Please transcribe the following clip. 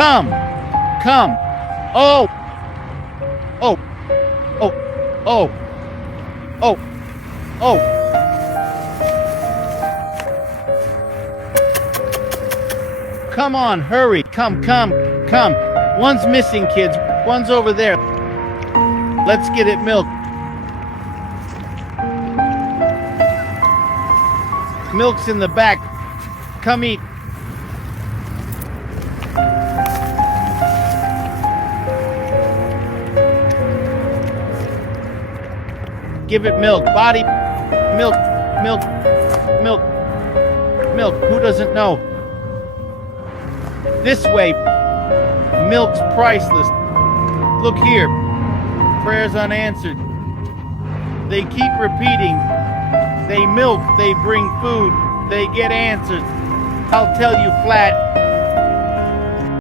Come. Come. Oh. Oh. Oh. Oh. Oh. Oh. Come on, hurry. Come. One's missing, kids. One's over there. Let's get it milk. Milk's in the back. Come eat. Give it milk. Body. Milk. Who doesn't know? This way. Milk's priceless. Look here. Prayers unanswered. They keep repeating. They milk, they bring food, they get answers. I'll tell you flat,